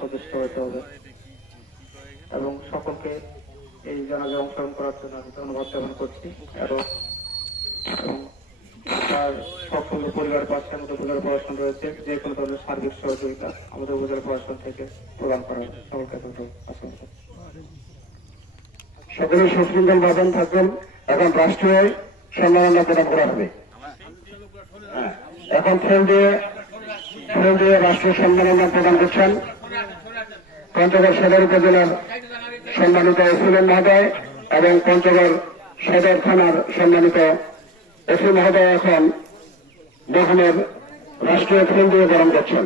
সচেষ্ট হতে হবে এবং সকলকে এই জানাজায় অংশগ্রহণ করার জন্য আমি ধন্যবাদ জ্ঞাপন করছি এবং তার সকল পরিবার পাশে আমাদের উপজেলা প্রশাসন রয়েছে, যে কোনো ধরনের সার্বিক সহযোগিতা আমাদের উপজেলা প্রশাসন থেকে প্রদান করা হবে। সকলকে ধন্যবাদ। সকলে সুশৃঙ্খল বাদন থাকবেন। এখন রাষ্ট্রীয় সম্মাননা প্রদান করা হবে। এখন ফুল দিয়ে রাষ্ট্রীয় সম্মাননা প্রদান করছেন পঞ্চগড় সদর উপজেলার সম্মানিত এসিলেন মহোদয় এবং পঞ্চগড় সদর থানার সম্মানিত এসি মহোদয় এখন দোকানের রাষ্ট্রীয় ফুল দিয়ে বরণ করছেন।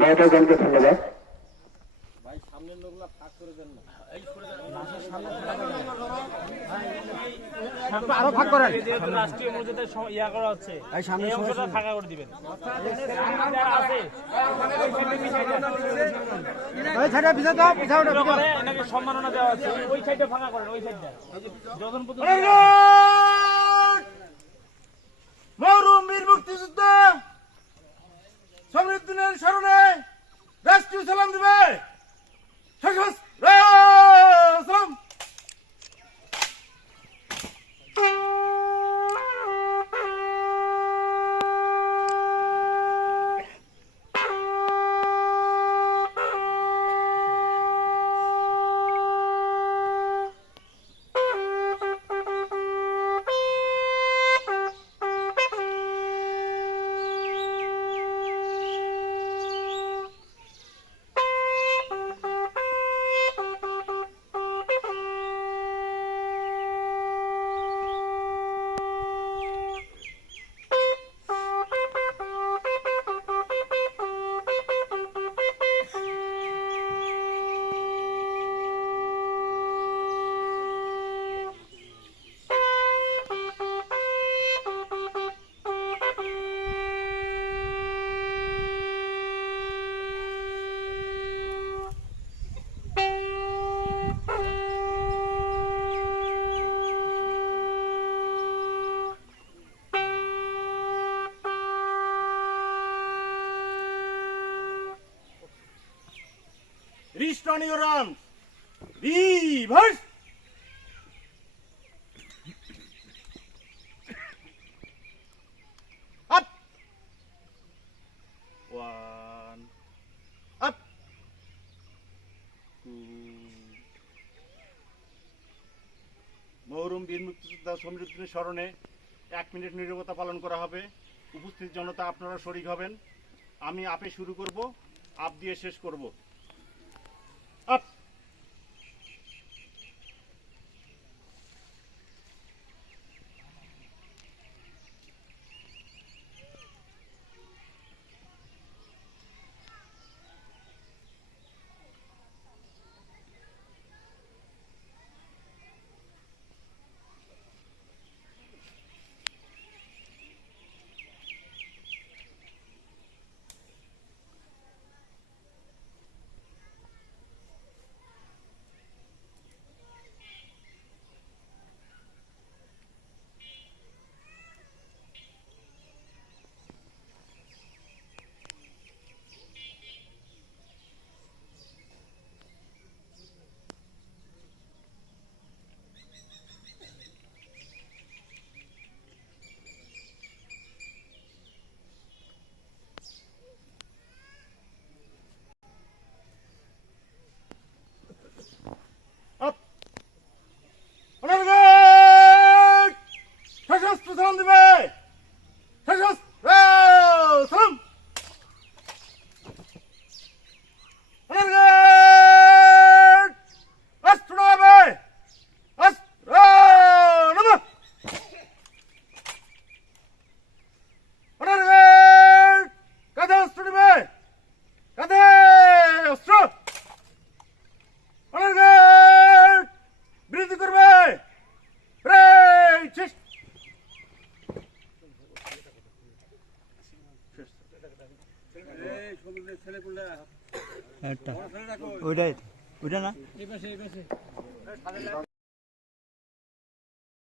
মহোদয়গণকে ধন্যবাদ। আরো ভাগ করেন, রাষ্ট্রীয় মর্যাদায় ইয়া করা হচ্ছে, এই অংশটা ফাঁকা করে দিবেন। এনাকে সম্মাননা দেওয়া হচ্ছে, ওই সাইডে ফাঁকা করেন, ওই সাইডটা যখন মরহুম বীর মুক্তিযোদ্ধা সমৃদ্ধিনের স্মরণে রাষ্ট্রীয় সালাম দিবে। সালাম। Return your arms. Reverse. Up. One. Up. Two. মরহুম বীর মুক্তিযোদ্ধা সমৃদ্ধির স্মরণে 1 মিনিট নীরবতা পালন করা হবে। উপস্থিত জনতা আপনারা শরীক হবেন। আমি আপে শুরু করব, আপ দিয়ে শেষ করব। Up. সালাম দিবে। সালাম। বৃদ্ধি করবে। ওইটা না